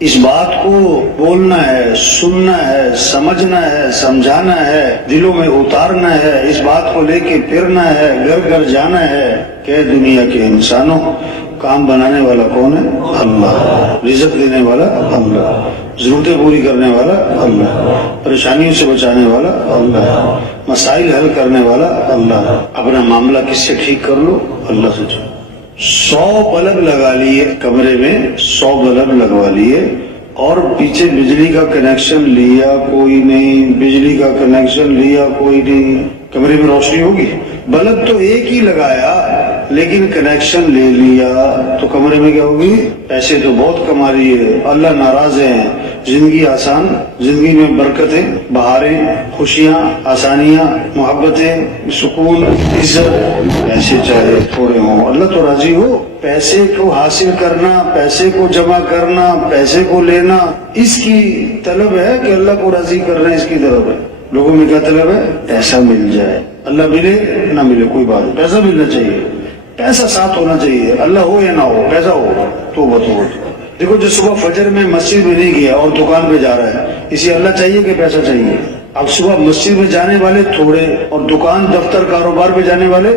اس بات کو بولنا ہے، سننا ہے، سمجھنا ہے، سمجھانا ہے، دلوں میں اتارنا ہے، اس بات کو لے کے پھرنا ہے، گھر گھر جانا ہے کہ دنیا کے انسانوں، کام بنانے والا کون ہے؟ اللہ۔ رزق دینے والا اللہ، ضرورتیں پوری کرنے والا اللہ، پریشانیوں سے بچانے والا اللہ، مسائل حل کرنے والا اللہ۔ اپنا معاملہ کس سے ٹھیک کر لو؟ اللہ سے ٹھیک۔ 100 بلب لگا لیے کمرے میں، 100 بلب لگوا لیے، اور پیچھے بجلی کا کنیکشن لیا کوئی نہیں، بجلی کا کنیکشن لیا کوئی نہیں، کمرے میں روشنی ہوگی؟ بلب تو ایک ہی لگایا لیکن کنیکشن لے لیا تو کمرے میں کیا ہوگی؟ پیسے تو بہت کما رہی ہے، اللہ ناراض ہیں، زندگی آسان، زندگی میں برکتیں، بہاریں، خوشیاں، آسانیاں، محبتیں، سکون، عزت، پیسے چاہے تھوڑے ہوں اللہ تو راضی ہو۔ پیسے کو حاصل کرنا، پیسے کو جمع کرنا، پیسے کو لینا، اس کی طلب ہے کہ اللہ کو راضی کرنا اس کی طلب ہے۔ لوگوں میں کیا طلب ہے؟ پیسہ مل جائے، اللہ ملے نہ ملے کوئی بات نہیں، پیسہ ملنا چاہیے، پیسہ ساتھ ہونا چاہیے، اللہ ہو یا نہ ہو پیسہ ہو تو بتو۔ دیکھو جو صبح فجر میں مسجد میں نہیں گیا اور دکان پہ جا رہا ہے، اسے اللہ چاہیے کہ پیسہ چاہیے؟ اب صبح مسجد میں جانے والے تھوڑے اور دکان دفتر کاروبار پہ جانے والے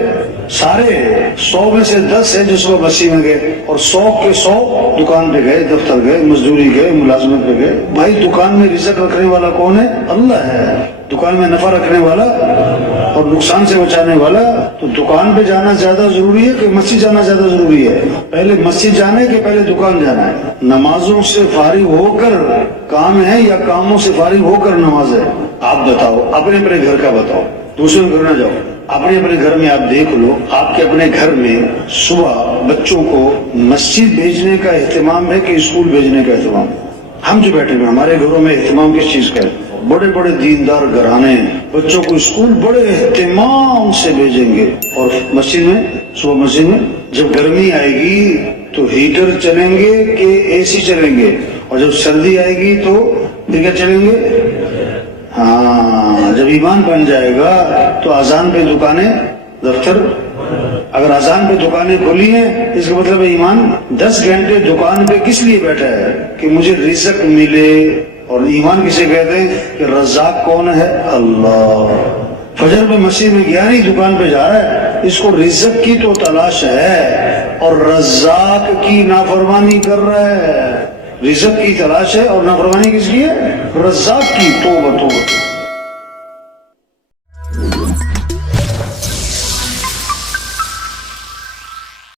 سارے، 100 میں سے 10 ہے جو صبح مسجد میں گئے اور 100 کے 100 دکان پہ گئے، دفتر گئے، مزدوری گئے، ملازمت پہ گئے۔ بھائی دکان میں رزق رکھنے والا کون ہے؟ اللہ ہے۔ دکان میں نفع رکھنے والا اور نقصان سے بچانے والا، تو دکان پہ جانا زیادہ ضروری ہے کہ مسجد جانا زیادہ ضروری ہے؟ پہلے مسجد جانا ہے کہ پہلے دکان جانا ہے؟ نمازوں سے فارغ ہو کر کام ہے یا کاموں سے فارغ ہو کر نماز ہے؟ آپ بتاؤ، اپنے اپنے گھر کا بتاؤ، دوسروں کے گھر نہ جاؤ، اپنے اپنے گھر میں آپ دیکھ لو، آپ کے اپنے گھر میں صبح بچوں کو مسجد بھیجنے کا اہتمام ہے کہ اسکول بھیجنے کا اہتمام؟ ہم جو بیٹھے ہوئے ہمارے گھروں میں اہتمام کس چیز کا ہے؟ بڑے بڑے دیندار گھرانے بچوں کو اسکول بڑے اہتمام سے بھیجیں گے، اور مسجد میں صبح مسجد میں جب گرمی آئے گی تو ہیٹر چلیں گے کہ اے سی چلیں گے، اور جب سردی آئے گی تو پھر کیا چلیں گے؟ ہاں، جب ایمان بن جائے گا تو اذان پہ دکانیں، دفتر، اگر اذان پہ دکانیں کھلی ہیں اس کا مطلب ہے ایمان 10 گھنٹے دکان پہ کس لیے بیٹھا ہے؟ کہ مجھے رزق ملے۔ اور ایمان کسے کہتے ہیں؟ کہ رزاق کون ہے؟ اللہ۔ فجر میں مسجد میں گیا نہیں، دکان پہ جا رہا ہے، اس کو رزق کی تو تلاش ہے اور رزاق کی نافرمانی کر رہا ہے۔ رزق کی تلاش ہے اور نافرمانی کس کی ہے؟ رزاق کی۔ توبہ توبہ۔